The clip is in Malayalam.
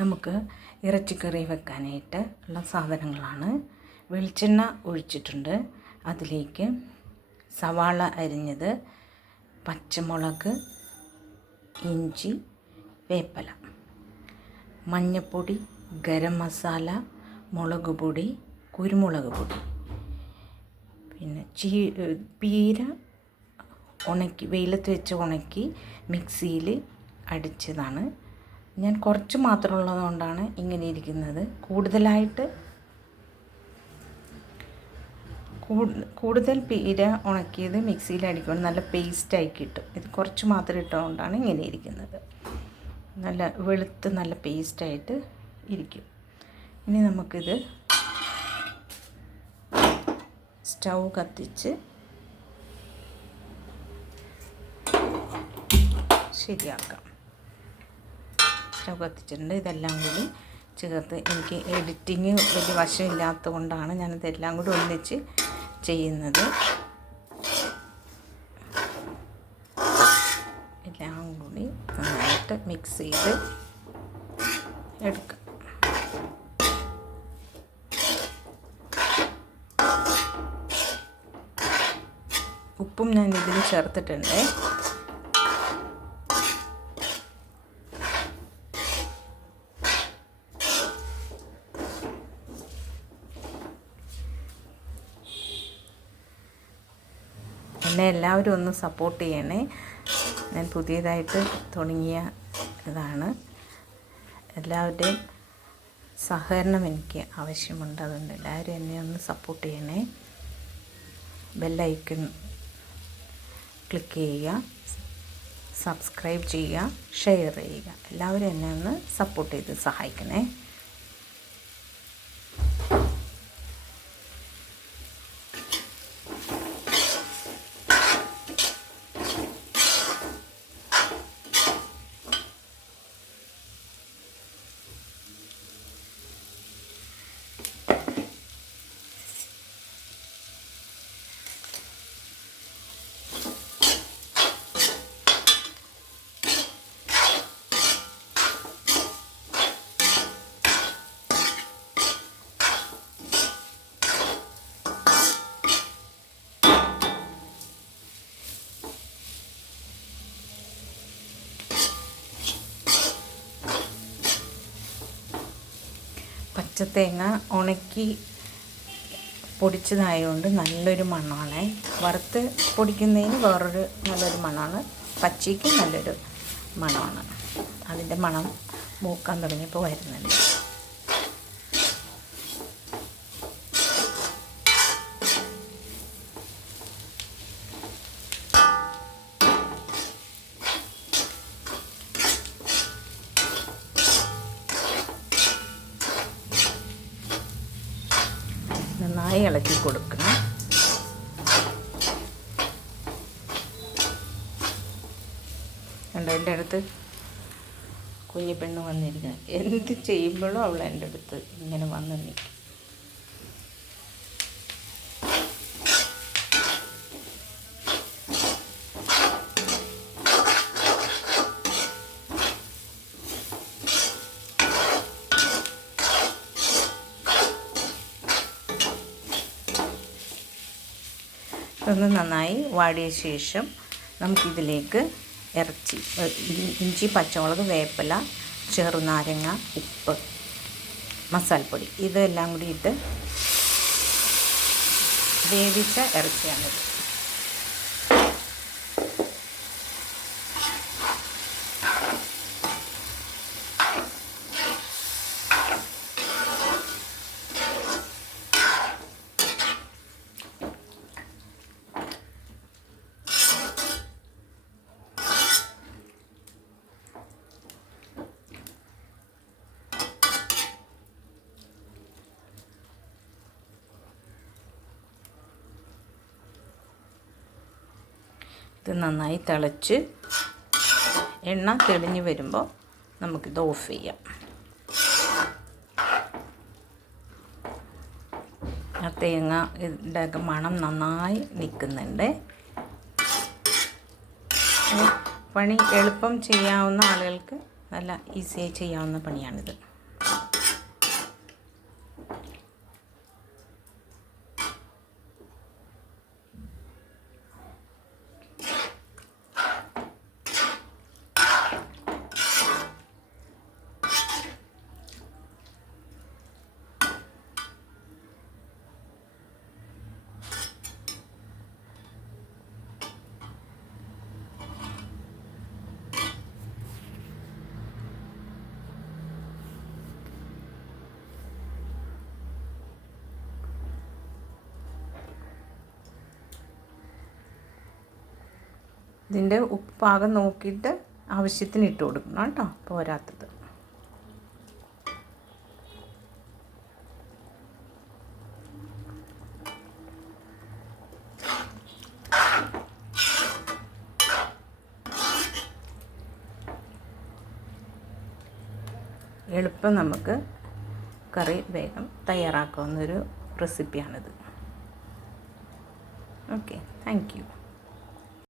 നമുക്ക് ഇറച്ചിക്കറി വെക്കാനായിട്ട് ഉള്ള സാധനങ്ങളാണ്. വെളിച്ചെണ്ണ ഒഴിച്ചിട്ടുണ്ട്. അതിലേക്ക് സവാള അരിഞ്ഞത്, പച്ചമുളക്, ഇഞ്ചി, വേപ്പില, മഞ്ഞൾപ്പൊടി, ഗരം മസാല, മുളക് പൊടി, കുരുമുളക് പൊടി, പിന്നെ പീര ഉണക്കി വെയിലത്ത് വെച്ച് ഉണക്കി മിക്സിയിൽ അടിച്ചതാണ്. ഞാൻ കുറച്ച് മാത്രമുള്ളത് കൊണ്ടാണ് ഇങ്ങനെ ഇരിക്കുന്നത്. കൂടുതൽ പീര ഉണക്കിയത് മിക്സിയിൽ അടിക്കുമ്പോൾ നല്ല പേസ്റ്റായി കിട്ടും. ഇത് കുറച്ച് മാത്രം ഇട്ടുകൊണ്ടാണ് ഇങ്ങനെ ഇരിക്കുന്നത്. നല്ല വെളുത്ത് നല്ല പേസ്റ്റായിട്ട് ഇരിക്കും. ഇനി നമുക്കിത് സ്റ്റൗ കത്തിച്ച് ശരിയാക്കാം. സ്റ്റൗ കത്തിച്ചിട്ടുണ്ട്. ഇതെല്ലാം കൂടി ചേർത്ത്, എനിക്ക് എഡിറ്റിങ് വലിയ വശമില്ലാത്തത് കൊണ്ടാണ് ഞാനിതെല്ലാം കൂടി ഒന്നിച്ച് ചെയ്യുന്നത്. എല്ലാം കൂടി നന്നായിട്ട് മിക്സ് ചെയ്ത് എടുക്കാം. ഉപ്പും ഞാൻ ഇതിൽ ചേർത്തിട്ടുണ്ട്. എന്നെ എല്ലാവരും ഒന്ന് സപ്പോർട്ട് ചെയ്യണേ. ഞാൻ പുതിയതായിട്ട് തുടങ്ങിയ ഇതാണ്. എല്ലാവരുടെയും സഹകരണം എനിക്ക് ആവശ്യമുണ്ട്. അതുകൊണ്ട് എല്ലാവരും എന്നെ ഒന്ന് സപ്പോർട്ട് ചെയ്യണേ. ബെല്ലൈക്കൺ ക്ലിക്ക് ചെയ്യുക, സബ്സ്ക്രൈബ് ചെയ്യുക, ഷെയർ ചെയ്യുക. എല്ലാവരും എന്നെ ഒന്ന് സപ്പോർട്ട് ചെയ്ത് സഹായിക്കണേ. പച്ചത്തേങ്ങ ഉണക്കി പൊടിച്ചതായതുകൊണ്ട് നല്ലൊരു മണമാണ്. വറുത്ത് പൊടിക്കുന്നതിന് വേറൊരു നല്ലൊരു മണമാണ്. പച്ചയ്ക്ക് നല്ലൊരു മണമാണ്. അതിൻ്റെ മണം മൂക്കാൻ തുടങ്ങിയപ്പോൾ വരുന്നുണ്ട്. നന്നായി ഇളക്കി കൊടുക്കണം. എൻ്റെ അടുത്ത് കുഞ്ഞു പെണ്ണ് വന്നിരിക്കുന്നത്. എന്ത് ചെയ്യുമ്പോഴും അവൾ എൻ്റെ അടുത്ത് ഇങ്ങനെ വന്ന് നിൽക്കും. ഇതൊന്ന് നന്നായി വാടിയ ശേഷം നമുക്കിതിലേക്ക് ഇഞ്ചി, പച്ചമുളക്, വേപ്പില, ചെറുനാരങ്ങ, ഉപ്പ്, മസാലപ്പൊടി ഇതെല്ലാം കൂടി ഇട്ട് വേവിച്ച ഇറച്ചിയാണിത്. ഇത് നന്നായി തിളച്ച് എണ്ണ തെളിഞ്ഞ് വരുമ്പോൾ നമുക്കിത് ഓഫ് ചെയ്യാം. ആ തേങ്ങയുടെ മണം നന്നായി നിൽക്കുന്നുണ്ട്. പണി എളുപ്പം ചെയ്യാവുന്ന ആളുകൾക്ക് നല്ല ഈസിയായി ചെയ്യാവുന്ന പണിയാണിത്. ഇതിൻ്റെ ഉപ്പ് പാകം നോക്കിയിട്ട് ആവശ്യത്തിന് ഇട്ട് കൊടുക്കണം കേട്ടോ, പോരാത്തത്. എളുപ്പം നമുക്ക് കറി വേഗം തയ്യാറാക്കാവുന്നൊരു റെസിപ്പിയാണിത്. Okay, thank U.